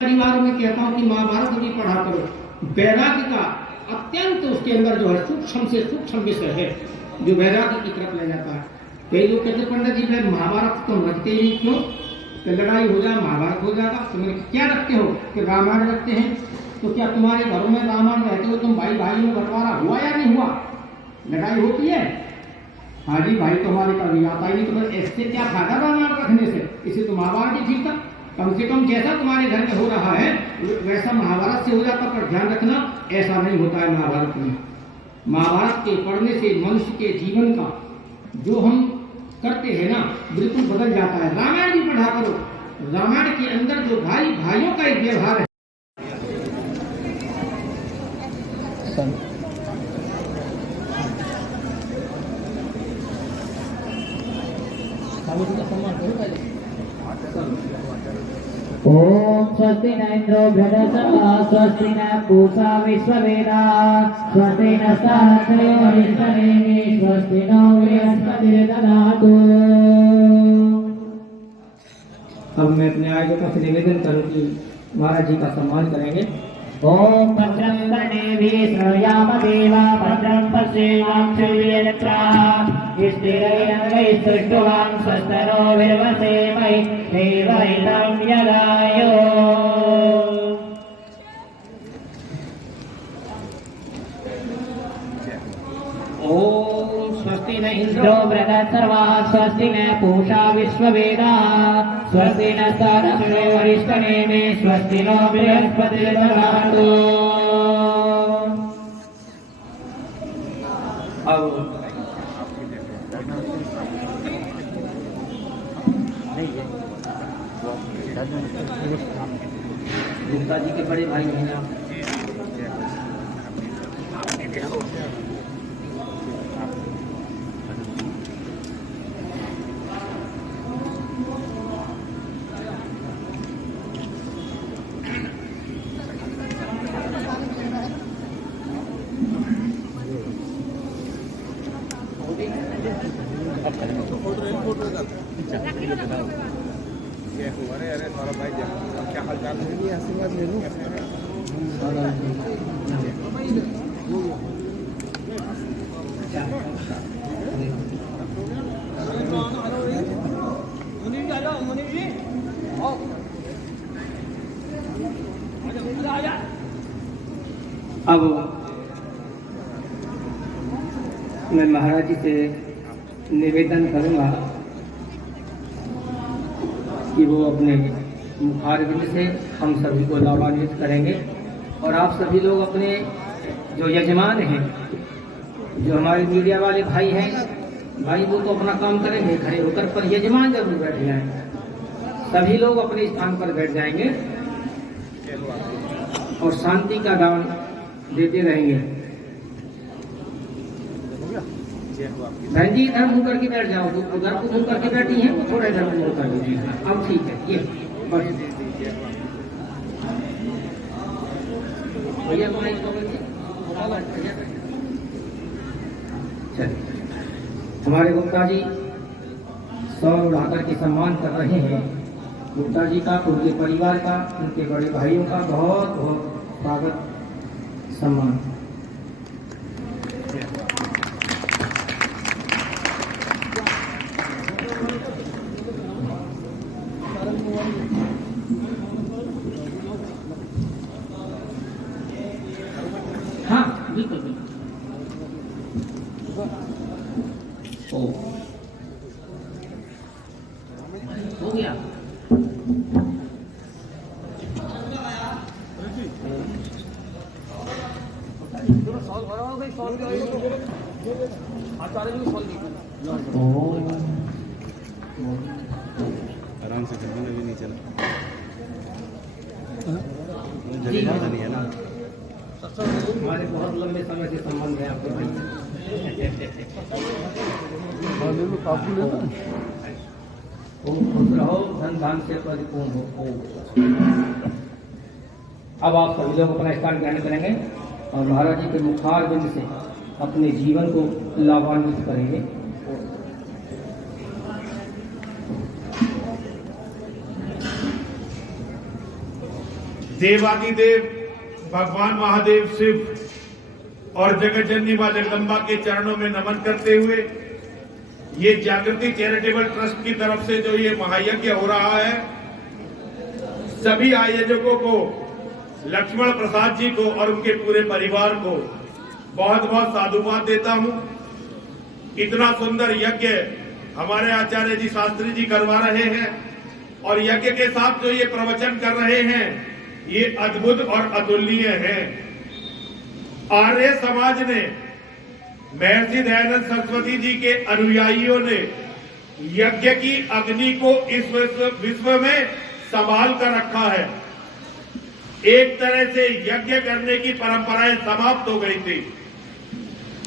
परिवार में कहता हूँ कि महाभारत भी पढ़ा करो। वैराग्य का अत्यंत उसके अंदर जो है सूक्ष्म से सूक्ष्म विषय है जो वैराग्य की तरफ ले जाता है। कई लोग कहते पंडित जी फिर महाभारत तो रखते ही क्यों, तो लड़ाई हो जाए महाभारत हो जाएगा। तुम क्या रखते हो कि रामायण रखते हैं, तो क्या तुम्हारे घरों में रामायण रहते हो तुम भाई भाई में बंटवारा हुआ या नहीं हुआ, लड़ाई होती है? हाँ जी भाई तुम्हारे कभी आता ही नहीं, तो फिर इससे क्या फायदा रामायण रखने से? इसे तो महाभारत ही ठीक था। कम से कम जैसा तुम्हारे घर में हो रहा है वैसा महाभारत से हो जाता, पर ध्यान रखना ऐसा नहीं होता है महाभारत में। महाभारत के पढ़ने से मनुष्य के जीवन का जो हम करते हैं ना बिल्कुल बदल जाता है। रामायण भी पढ़ा करो, रामायण के अंदर जो भाई भाइयों का एक व्यवहार है। ओम स्वस्ति न इंद्रो बृहस्पतिः स्वस्ति न पूषा विश्ववेदाः स्वस्ति नस्तारक्षो अरिष्टनेमिः स्वस्ति नो बृहस्पतिर्दधातु। अब मैं अपने आयोजकों से निवेदन करूं कि महाराज जी का सम्मान करेंगे। ओम भद्रं कर्णेभिः श्रृणुयाम देवा भद्रं पश्येमाक्षभिर्यजत्राः स्थिरैरङ्गैः सृष्टुवान् स्वस्तनोभिर्वसेमहि देवहितं यदायुः। स्वस्ति न इंद्रो बृहस्पतिः स्वस्ति न पूषा विश्ववेदाः स्वस्ति नस्तारक्षो अरिष्टनेमिः स्वस्ति नो बृहस्पतिर्दधातु। अब गुप्ता जी के बड़े भाई हैं आप। अरे सौरभ भाई क्या हाल चाल है? आशीर्वाद ले लूं। अब मैं महाराज जी से निवेदन करूंगा कि वो अपने मुखारबिंद से हम सभी को लाभान्वित करेंगे और आप सभी लोग अपने जो यजमान हैं, जो हमारे मीडिया वाले भाई हैं, भाई वो तो अपना काम करेंगे खड़े होकर, पर यजमान जरूर बैठ जाएं। सभी लोग अपने स्थान पर बैठ जाएंगे और शांति का दान देते रहेंगे। बहन जी इधर मुंह करके बैठ जाओ, तो उधर को मुंह करके बैठी हैं, वो थोड़ा इधर मुंह कर दीजिए। अब ठीक है, ये बस भैया हमारे गुप्ता जी सौर उड़ाकर के सम्मान कर रहे हैं। गुप्ता जी का, उनके परिवार का, उनके बड़े भाइयों का बहुत बहुत स्वागत सम्मान। हाँ बिल्कुल बिल्कुल। ओ हो गया। आराम से करने में भी नहीं चला, जलेगा नहीं है ना। हमारे बहुत लंबे समय से संबंध है आपके भाई। खुश रहो, धन धान से परिपूर्ण हो। अब आप सभी लोग अपना स्थान ग्रहण करेंगे और महाराज जी के मुखारबिंद से अपने जीवन को लाभान्वित करेंगे। देवादिदेव भगवान महादेव शिव और जगत जननी मां जगदम्बा के चरणों में नमन करते हुए ये जागृति चैरिटेबल ट्रस्ट की तरफ से जो ये महायज्ञ हो रहा है, सभी आयोजकों को, लक्ष्मण प्रसाद जी को और उनके पूरे परिवार को बहुत बहुत साधुवाद देता हूं। इतना सुंदर यज्ञ हमारे आचार्य जी शास्त्री जी करवा रहे हैं और यज्ञ के साथ जो ये प्रवचन कर रहे हैं ये अद्भुत और अतुलनीय है। आर्य समाज ने, महर्षि दयानंद सरस्वती जी के अनुयायियों ने यज्ञ की अग्नि को इस विश्व में संभाल कर रखा है। एक तरह से यज्ञ करने की परंपराएं समाप्त हो गई थी।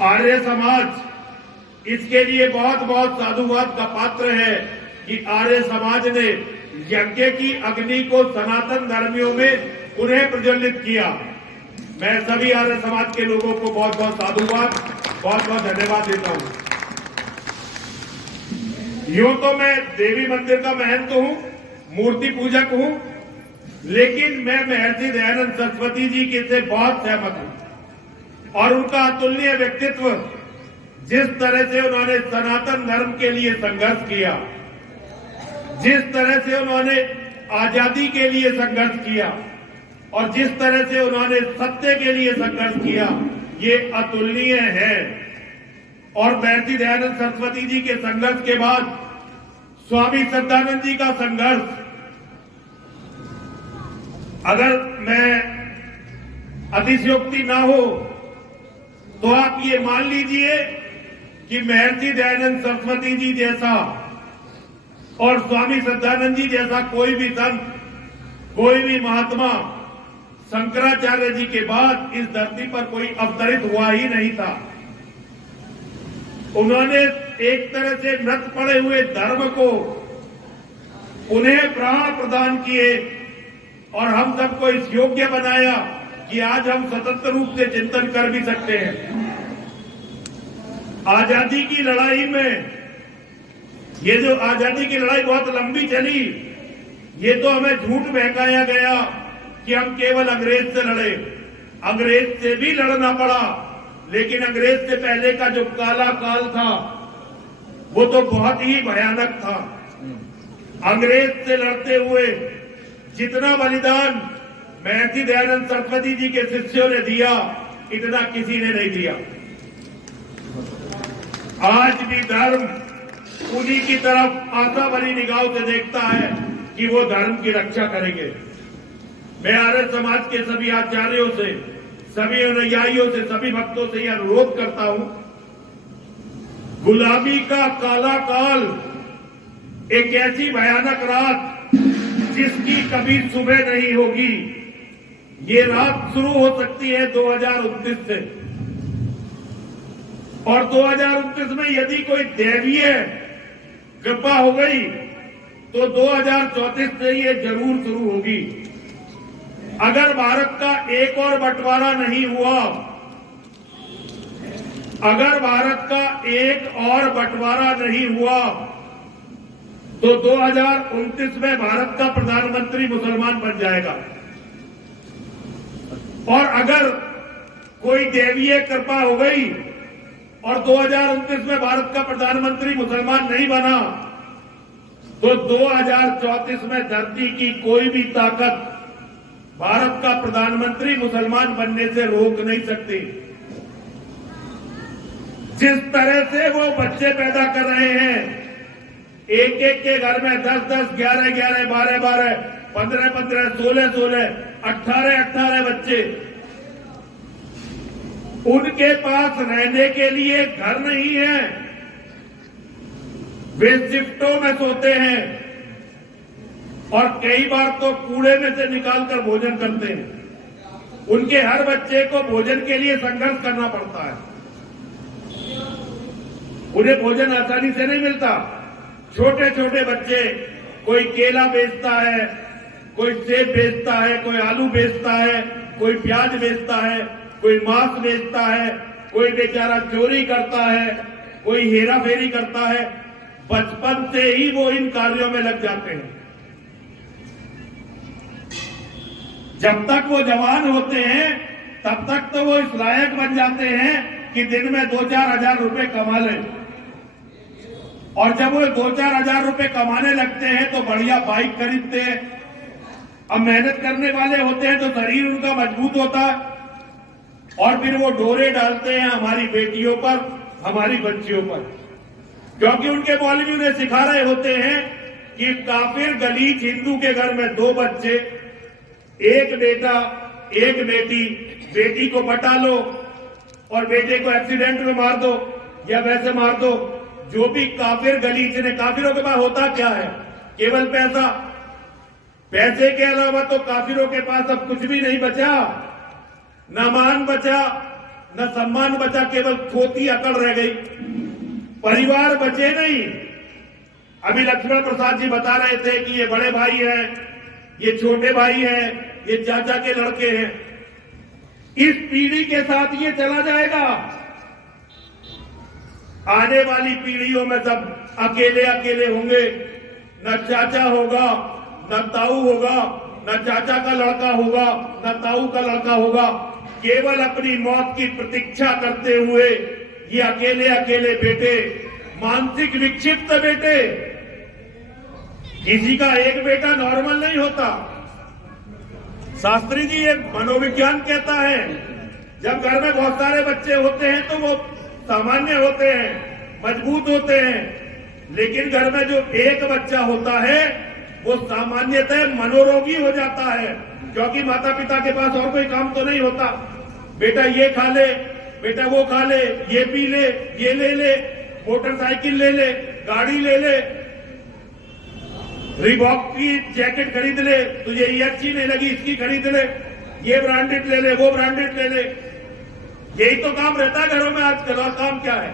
आर्य समाज इसके लिए बहुत बहुत साधुवाद का पात्र है कि आर्य समाज ने यज्ञ की अग्नि को सनातन धर्मियों में पुनः प्रज्वलित किया। मैं सभी आर्य समाज के लोगों को बहुत बहुत साधुवाद, बहुत बहुत धन्यवाद देता हूं। यूं तो मैं देवी मंदिर का महंत हूं, मूर्ति पूजक हूं, लेकिन मैं महर्षि दयानंद सरस्वती जी के से बहुत सहमत हूं और उनका अतुलनीय व्यक्तित्व, जिस तरह से उन्होंने सनातन धर्म के लिए संघर्ष किया, जिस तरह से उन्होंने आजादी के लिए संघर्ष किया और जिस तरह से उन्होंने सत्य के लिए संघर्ष किया, ये अतुलनीय है। और महर्षि दयानंद सरस्वती जी के संघर्ष के बाद स्वामी श्रद्धानंद जी का संघर्ष, अगर मैं अतिशयोक्ति ना हो तो आप ये मान लीजिए कि महर्षि दयानंद सरस्वती जी जैसा और स्वामी श्रद्धानंद जी जैसा कोई भी संत, कोई भी महात्मा शंकराचार्य जी के बाद इस धरती पर कोई अवतरित हुआ ही नहीं था। उन्होंने एक तरह से मृत पड़े हुए धर्म को उन्हें प्राण प्रदान किए और हम सबको इस योग्य बनाया कि आज हम स्वतंत्र रूप से चिंतन कर भी सकते हैं। आजादी की लड़ाई में, ये जो आजादी की लड़ाई बहुत लंबी चली, ये तो हमें झूठ बहकाया गया कि हम केवल अंग्रेज से लड़े। अंग्रेज से भी लड़ना पड़ा, लेकिन अंग्रेज से पहले का जो काला काल था वो तो बहुत ही भयानक था। अंग्रेज से लड़ते हुए जितना बलिदान महर्षि दयानंद सरस्वती जी के शिष्यों ने दिया, इतना किसी ने नहीं दिया। आज भी धर्म उन्हीं की तरफ आशा भरी निगाहों से देखता है कि वो धर्म की रक्षा करेंगे। मैं आर्य समाज के सभी आचार्यों से, सभी अनुयायियों से, सभी भक्तों से यह अनुरोध करता हूं, गुलामी का काला काल, एक ऐसी भयानक रात जिसकी कभी सुबह नहीं होगी, ये रात शुरू हो सकती है 2029 से। और 2029 में यदि कोई दैवीय कृपा हो गई तो 2034 से ये जरूर शुरू होगी। अगर भारत का एक और बंटवारा नहीं हुआ, अगर भारत का एक और बंटवारा नहीं हुआ तो 2029 में भारत का प्रधानमंत्री मुसलमान बन जाएगा। और अगर कोई दैवीय कृपा हो गई और 2029 में भारत का प्रधानमंत्री मुसलमान नहीं बना तो 2034 में धरती की कोई भी ताकत भारत का प्रधानमंत्री मुसलमान बनने से रोक नहीं सकती। जिस तरह से वो बच्चे पैदा कर रहे हैं, एक एक के घर में 10-10, 11-11, 12-12, 15-15, 16-16, 18-18 बच्चे, उनके पास रहने के लिए घर नहीं है, वे शिफ्टों में सोते हैं और कई बार तो कूड़े में से निकालकर भोजन करते हैं। उनके हर बच्चे को भोजन के लिए संघर्ष करना पड़ता है। उन्हें भोजन आसानी से नहीं मिलता। छोटे छोटे बच्चे, कोई केला बेचता है, कोई सेब बेचता है, कोई आलू बेचता है, कोई प्याज बेचता है, कोई मांस बेचता है, कोई बेचारा चोरी करता है, कोई हेरा फेरी करता है। बचपन से ही वो इन कार्यों में लग जाते हैं। जब तक वो जवान होते हैं तब तक तो वो इस लायक बन जाते हैं कि दिन में 2-4 हजार रुपए कमा ले, और जब वो 2-4 हजार रुपए कमाने लगते हैं तो बढ़िया बाइक खरीदते हैं। अब मेहनत करने वाले होते हैं तो शरीर उनका मजबूत होता है, और फिर वो डोरे डालते हैं हमारी बेटियों पर, हमारी बच्चियों पर, क्योंकि उनके मौलवी उन्हें सिखा रहे होते हैं कि काफिर गलीच हिंदू के घर में 2 बच्चे, 1 बेटा 1 बेटी, बेटी को बटा लो और बेटे को एक्सीडेंट में मार दो या वैसे मार दो। जो भी काफिर गलीच ने, काफिरों के पास होता क्या है? केवल पैसा। पैसे के अलावा तो काफिरों के पास अब कुछ भी नहीं बचा, न मान बचा न सम्मान बचा, केवल थोती अकड़ रह गई, परिवार बचे नहीं। अभी लक्ष्मण प्रसाद जी बता रहे थे कि ये बड़े भाई हैं, ये छोटे भाई हैं, ये चाचा के लड़के हैं। इस पीढ़ी के साथ ये चला जाएगा। आने वाली पीढ़ियों में सब अकेले अकेले होंगे, न चाचा होगा न ताऊ होगा, न चाचा का लड़का होगा न ताऊ का लड़का होगा। केवल अपनी मौत की प्रतीक्षा करते हुए ये अकेले अकेले बेटे, मानसिक विक्षिप्त बेटे। किसी का एक बेटा नॉर्मल नहीं होता। शास्त्री जी ये मनोविज्ञान कहता है, जब घर में बहुत सारे बच्चे होते हैं तो वो सामान्य होते हैं, मजबूत होते हैं, लेकिन घर में जो एक बच्चा होता है वो सामान्यतः मनोरोगी हो जाता है, क्योंकि माता पिता के पास और कोई काम तो नहीं होता। बेटा ये खा ले, बेटा वो खा ले, ये पी ले, ये ले ले, मोटरसाइकिल ले ले, गाड़ी ले ले, रिबॉक की जैकेट खरीद ले, तुझे ये अच्छी नहीं लगी इसकी खरीद ले, ये ब्रांडेड ले ले, वो ब्रांडेड ले ले। यही तो काम रहता है घरों में आजकल, और काम क्या है?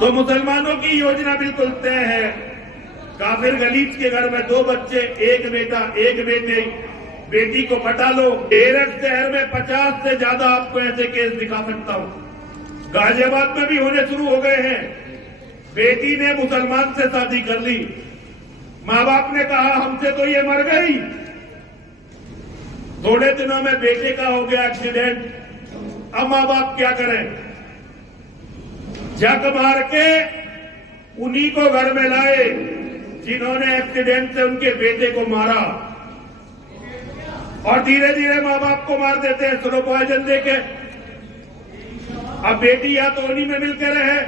तो मुसलमानों की योजना बिल्कुल तय है। काफिर गलीच के घर में 2 बच्चे, 1 बेटा 1 बेटे, बेटी को बटा लो। मेरठ शहर में 50 से ज्यादा आपको ऐसे केस दिखा सकता हूं। गाजियाबाद में भी होने शुरू हो गए हैं। बेटी ने मुसलमान से शादी कर ली, माँ बाप ने कहा हमसे तो ये मर गई। थोड़े दिनों में बेटे का हो गया एक्सीडेंट। अब माँ बाप क्या करें? जग मार के उन्हीं को घर में लाए जिन्होंने एक्सीडेंट से उनके बेटे को मारा, और धीरे धीरे माँ बाप को मार देते हैं स्लो पॉइजन देके। अब बेटी या तो उन्हीं में मिलकर रहे,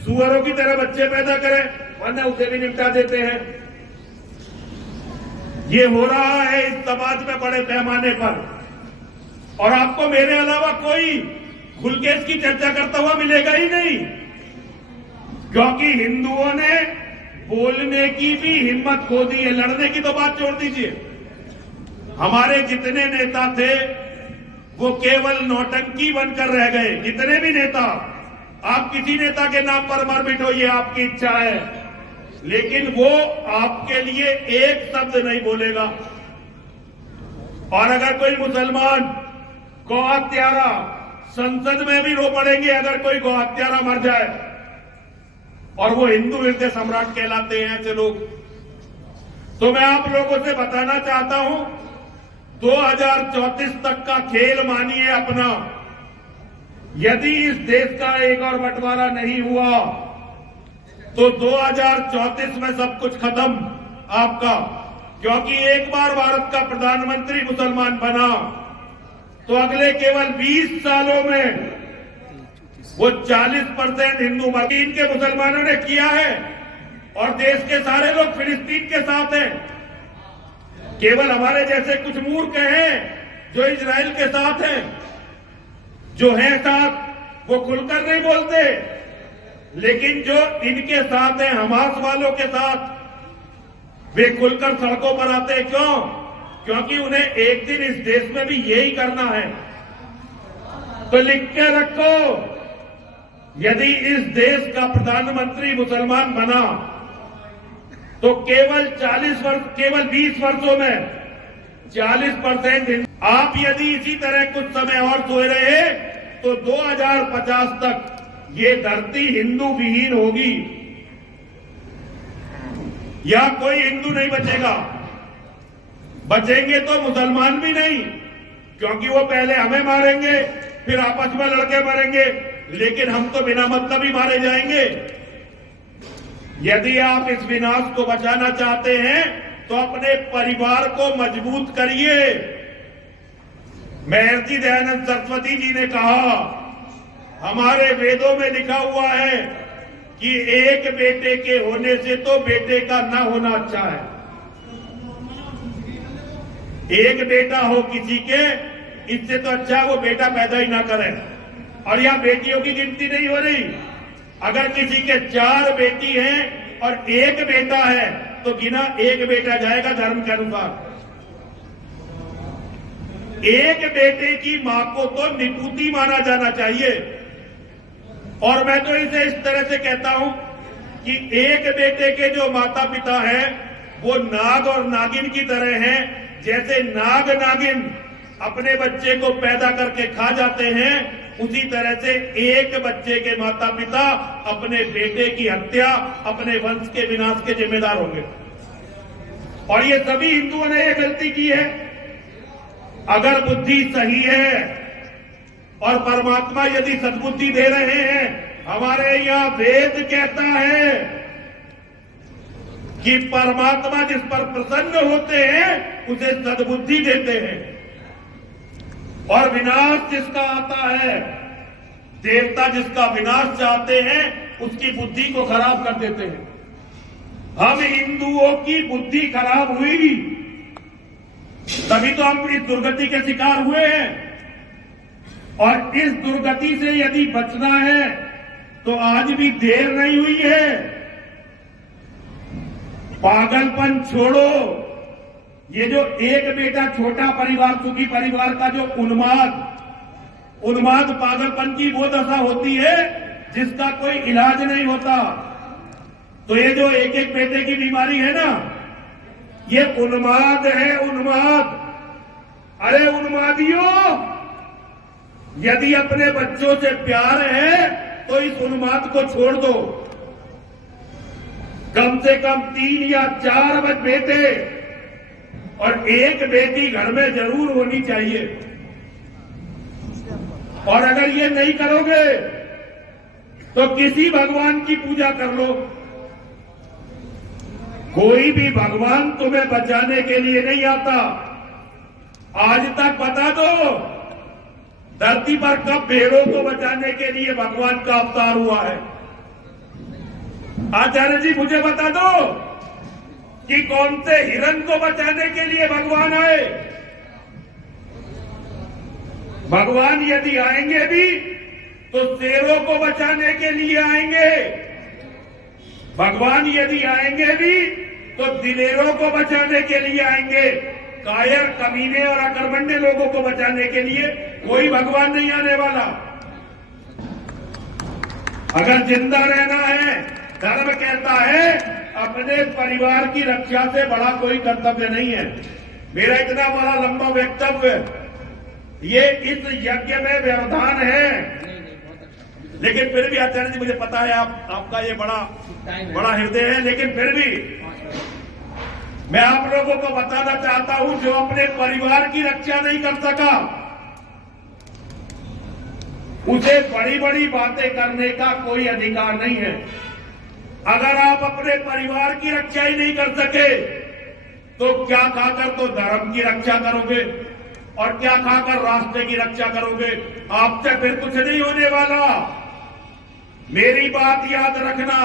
सुअरों की तरह बच्चे पैदा करें, वरना उसे भी निपटा देते हैं। ये हो रहा है इस समाज में बड़े पैमाने पर, और आपको मेरे अलावा कोई खुल के इसकी चर्चा करता हुआ मिलेगा ही नहीं, क्योंकि हिंदुओं ने बोलने की भी हिम्मत खो दी है। लड़ने की तो बात छोड़ दीजिए। हमारे जितने नेता थे वो केवल नौटंकी बनकर रह गए। जितने भी नेता, आप किसी नेता के नाम पर मर मिटो, ये आपकी इच्छा है, लेकिन वो आपके लिए एक शब्द नहीं बोलेगा। और अगर कोई मुसलमान गौ हत्यारा, संसद में भी रो पड़ेंगे अगर कोई गौ हत्यारा मर जाए, और वो हिंदू हृदय सम्राट कहलाते हैं ऐसे लोग। तो मैं आप लोगों से बताना चाहता हूं, 2034 तक का खेल मानिए अपना। यदि इस देश का एक और बंटवारा नहीं हुआ तो 2034 में सब कुछ खत्म आपका, क्योंकि एक बार भारत का प्रधानमंत्री मुसलमान बना तो अगले केवल 20 सालों में वो 40% हिंदू मदीन के मुसलमानों ने किया है, और देश के सारे लोग फिलिस्तीन के साथ हैं। केवल हमारे जैसे कुछ मूर्ख हैं जो इजराइल के साथ हैं, जो हैं साथ वो खुलकर नहीं बोलते, लेकिन जो इनके साथ हैं, हमास वालों के साथ, वे खुलकर सड़कों पर आते हैं। क्यों? क्योंकि उन्हें एक दिन इस देश में भी यही करना है। तो लिख के रखो, यदि इस देश का प्रधानमंत्री मुसलमान बना तो केवल 20 वर्षों में 40%। आप यदि इसी तरह कुछ समय और सोए रहे तो 2050 तक ये धरती हिंदू विहीन होगी, या कोई हिंदू नहीं बचेगा। बचेंगे तो मुसलमान भी नहीं, क्योंकि वो पहले हमें मारेंगे, फिर आपस में लड़के मरेंगे, लेकिन हम तो बिना मतलब ही मारे जाएंगे। यदि आप इस विनाश को बचाना चाहते हैं तो अपने परिवार को मजबूत करिए। महर्षि दयानंद सरस्वती जी ने कहा, हमारे वेदों में लिखा हुआ है कि एक बेटे के होने से तो बेटे का ना होना अच्छा है। एक बेटा हो किसी के, इससे तो अच्छा वो बेटा पैदा ही ना करे। और यहां बेटियों की गिनती नहीं हो रही। अगर किसी के 4 बेटी हैं और एक बेटा है तो गिना एक बेटा जाएगा धर्म के अनुसार। एक बेटे की मां को तो निपुती माना जाना चाहिए। और मैं तो इसे इस तरह से कहता हूं कि एक बेटे के जो माता पिता हैं वो नाग और नागिन की तरह हैं। जैसे नाग नागिन अपने बच्चे को पैदा करके खा जाते हैं, उसी तरह से एक बच्चे के माता पिता अपने बेटे की हत्या, अपने वंश के विनाश के जिम्मेदार होंगे। और ये सभी हिंदुओं ने ये गलती की है। अगर बुद्धि सही है और परमात्मा यदि सद्बुद्धि दे रहे हैं, हमारे यहाँ वेद कहता है कि परमात्मा जिस पर प्रसन्न होते हैं उसे सद्बुद्धि देते हैं, और विनाश जिसका आता है, देवता जिसका विनाश चाहते हैं, उसकी बुद्धि को खराब कर देते हैं। हम हिंदुओं की बुद्धि खराब हुई, तभी तो हम इस दुर्गति के शिकार हुए हैं। और इस दुर्गति से यदि बचना है तो आज भी देर नहीं हुई है। पागलपन छोड़ो। ये जो एक बेटा छोटा परिवार सुखी परिवार का जो उन्माद पागलपन की वो दशा होती है जिसका कोई इलाज नहीं होता। तो ये जो एक एक बेटे की बीमारी है ना, ये उन्माद है, उन्माद। अरे उन्मादियों, यदि अपने बच्चों से प्यार है तो इस उन्माद को छोड़ दो। कम से कम 3 या 4 बेटे और एक बेटी घर में जरूर होनी चाहिए। और अगर ये नहीं करोगे तो किसी भगवान की पूजा कर लो। कोई भी भगवान तुम्हें बचाने के लिए नहीं आता। आज तक बता दो, धरती पर कब भेड़ों को बचाने के लिए भगवान का अवतार हुआ है? आचार्य जी मुझे बता दो कि कौन से हिरण को बचाने के लिए भगवान आए? भगवान यदि आएंगे भी तो शेरों को बचाने के लिए आएंगे। भगवान यदि आएंगे भी तो दिलेरों को बचाने के लिए आएंगे। कायर, कमीने और अकर्मण्य लोगों को बचाने के लिए कोई भगवान नहीं आने वाला। अगर जिंदा रहना है, धर्म कहता है अपने परिवार की रक्षा से बड़ा कोई कर्तव्य नहीं है। मेरा इतना बड़ा लंबा वक्तव्य, ये इस यज्ञ में व्यवधान है, लेकिन फिर भी आचार्य जी मुझे पता है आपका ये बड़ा हृदय है, लेकिन फिर भी मैं आप लोगों को बताना चाहता हूं, जो अपने परिवार की रक्षा नहीं कर सका उसे बड़ी बड़ी बातें करने का कोई अधिकार नहीं है। अगर आप अपने परिवार की रक्षा ही नहीं कर सके तो क्या खाकर तो धर्म की रक्षा करोगे और क्या खाकर राष्ट्र की रक्षा करोगे? आपसे फिर कुछ नहीं होने वाला। मेरी बात याद रखना,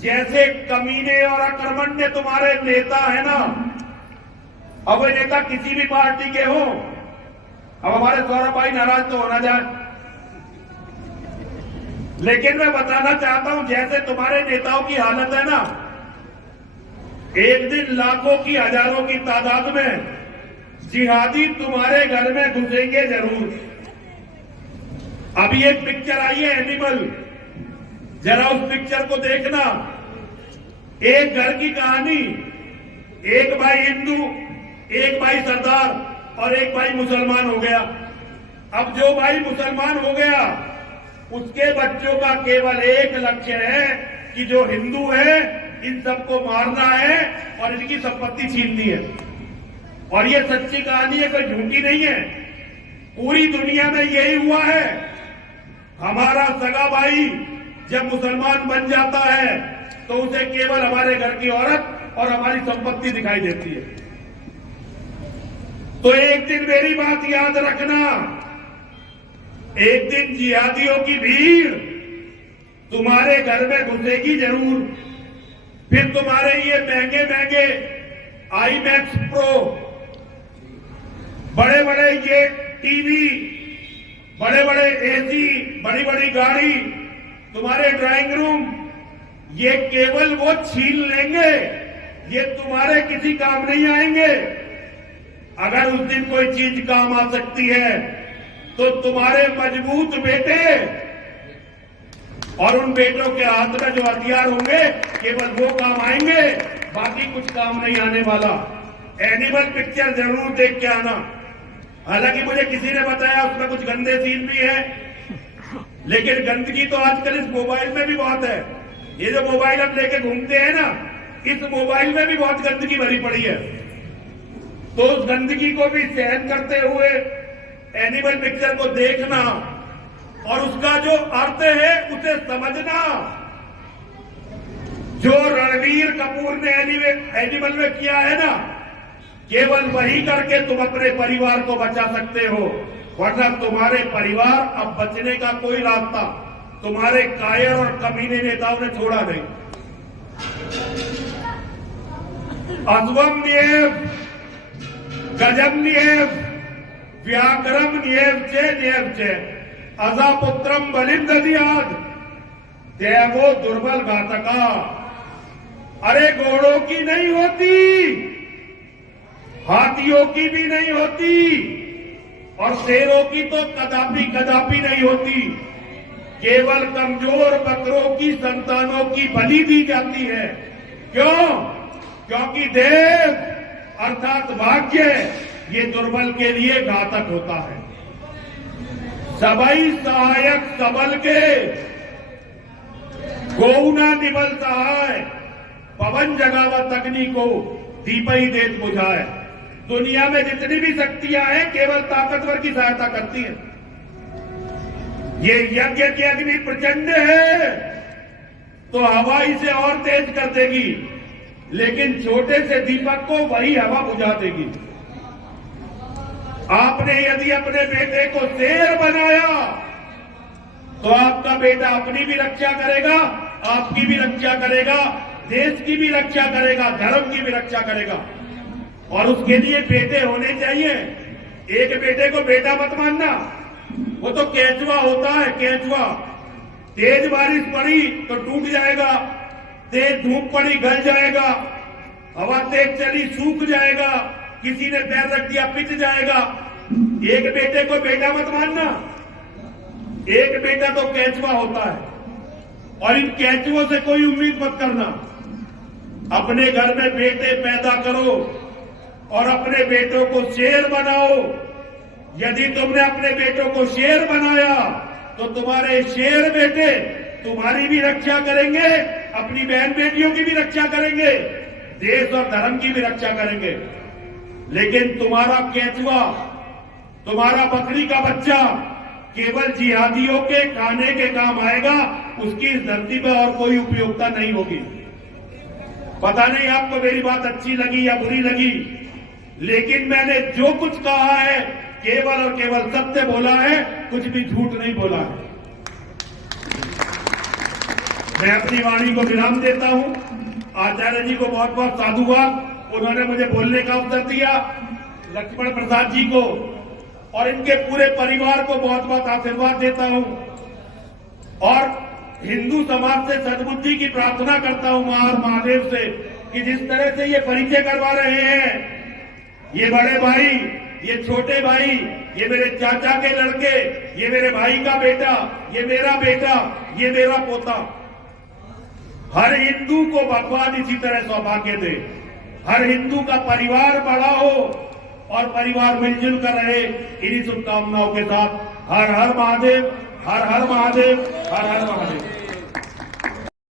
जैसे कमीने और अकर्मण्य तुम्हारे नेता है ना, अब वो नेता किसी भी पार्टी के हो, अब हमारे सौरभ भाई नाराज तो होना जाए, लेकिन मैं बताना चाहता हूं जैसे तुम्हारे नेताओं की हालत है ना, एक दिन लाखों की हजारों की तादाद में जिहादी तुम्हारे घर में घुसेंगे जरूर। अभी एक पिक्चर आई है एनिमल, जरा उस पिक्चर को देखना। एक घर की कहानी, एक भाई हिंदू, एक भाई सरदार और एक भाई मुसलमान हो गया। अब जो भाई मुसलमान हो गया उसके बच्चों का केवल एक लक्ष्य है कि जो हिंदू है इन सबको मारना है और इनकी संपत्ति छीननी है। और ये सच्ची कहानी है, कोई झूठी नहीं है। पूरी दुनिया में यही हुआ है। हमारा सगा भाई जब मुसलमान बन जाता है तो उसे केवल हमारे घर की औरत और हमारी संपत्ति दिखाई देती है। तो एक दिन मेरी बात याद रखना, एक दिन जिहादियों की भीड़ तुम्हारे घर में घुसेगी जरूर। फिर तुम्हारे ये महंगे महंगे आईमैक्स प्रो, बड़े बड़े ये टीवी, बड़े बड़े एसी, बड़ी बड़ी गाड़ी, तुम्हारे ड्राइंग रूम, ये केवल वो छीन लेंगे, ये तुम्हारे किसी काम नहीं आएंगे। अगर उस दिन कोई चीज काम आ सकती है तो तुम्हारे मजबूत बेटे और उन बेटों के हाथ में जो हथियार होंगे केवल वो काम आएंगे, बाकी कुछ काम नहीं आने वाला। एनिमल पिक्चर जरूर देख के आना। हालांकि मुझे किसी ने बताया उसमें कुछ गंदे सीन भी है, लेकिन गंदगी तो आजकल इस मोबाइल में भी बहुत है। ये जो मोबाइल हम लेके घूमते हैं ना, इस मोबाइल में भी बहुत गंदगी भरी पड़ी है। तो उस गंदगी को भी सहन करते हुए एनिमल पिक्चर को देखना और उसका जो अर्थ है उसे समझना। जो रणवीर कपूर ने एनिमल में किया है ना, केवल वही करके तुम अपने परिवार को बचा सकते हो, वरना तुम्हारे परिवार अब बचने का कोई रास्ता तुम्हारे कायर और कमीने नेताओं ने छोड़ा नहीं। अध्वम नियम, गजम नियम, व्याकरम नियम चे अजापुत्रम बलिम ददियाद देवो दुर्बल घातका। अरे घोड़ों की नहीं होती, हाथियों की भी नहीं होती और शेरों की तो कदापि कदापि नहीं होती। केवल कमजोर बकरों की संतानों की बलि दी जाती है। क्यों? क्योंकि देव अर्थात भाग्य ये दुर्बल के लिए घातक होता है। सबई सहायक सबल के, गौना निबल सहाय, पवन जगावत अग्नि को दीपई देत बुझाए। दुनिया में जितनी भी शक्तियां हैं केवल ताकतवर की सहायता करती हैं। ये यज्ञ की अग्नि प्रचंड है तो हवा इसे और तेज कर देगी, लेकिन छोटे से दीपक को वही हवा बुझा देगी। आपने यदि अपने बेटे को शेर बनाया तो आपका बेटा अपनी भी रक्षा करेगा, आपकी भी रक्षा करेगा, देश की भी रक्षा करेगा, धर्म की भी रक्षा करेगा। और उसके लिए बेटे होने चाहिए। एक बेटे को बेटा मत मानना, वो तो केंचुआ होता है, केंचुआ। तेज बारिश पड़ी तो टूट जाएगा, तेज धूप पड़ी गल जाएगा, हवा तेज चली सूख जाएगा, किसी ने पैर रख दिया पिट जाएगा। एक बेटे को बेटा मत मानना, एक बेटा तो केंचुआ होता है और इन केंचुओं से कोई उम्मीद मत करना। अपने घर में बेटे पैदा करो और अपने बेटों को शेर बनाओ। यदि तुमने अपने बेटों को शेर बनाया तो तुम्हारे शेर बेटे तुम्हारी भी रक्षा करेंगे, अपनी बहन बेटियों की भी रक्षा करेंगे, देश और धर्म की भी रक्षा करेंगे। लेकिन तुम्हारा केंचुआ, तुम्हारा बकरी का बच्चा केवल जिहादियों के खाने के काम आएगा, उसकी इस धरती पर और कोई उपयोगिता नहीं होगी। पता नहीं आपको मेरी बात अच्छी लगी या बुरी लगी, लेकिन मैंने जो कुछ कहा है केवल और केवल सत्य बोला है, कुछ भी झूठ नहीं बोला है। मैं अपनी वाणी को विराम देता हूं। आचार्य जी को बहुत बहुत साधुवाद, उन्होंने मुझे बोलने का अवसर दिया। लक्ष्मण प्रसाद जी को और इनके पूरे परिवार को बहुत बहुत आशीर्वाद देता हूं और हिंदू समाज से सद्बुद्धि की प्रार्थना करता हूं महादेव से कि जिस तरह से ये परिचय करवा रहे हैं, ये बड़े भाई, ये छोटे भाई, ये मेरे चाचा के लड़के, ये मेरे भाई का बेटा, ये मेरा बेटा, ये मेरा पोता, हर हिंदू को भगवान इसी तरह सौभाग्य दे। हर हिंदू का परिवार बड़ा हो और परिवार मिलजुल कर रहे, इन्हीं शुभकामनाओं के साथ हर हर महादेव, हर हर महादेव, हर हर महादेव।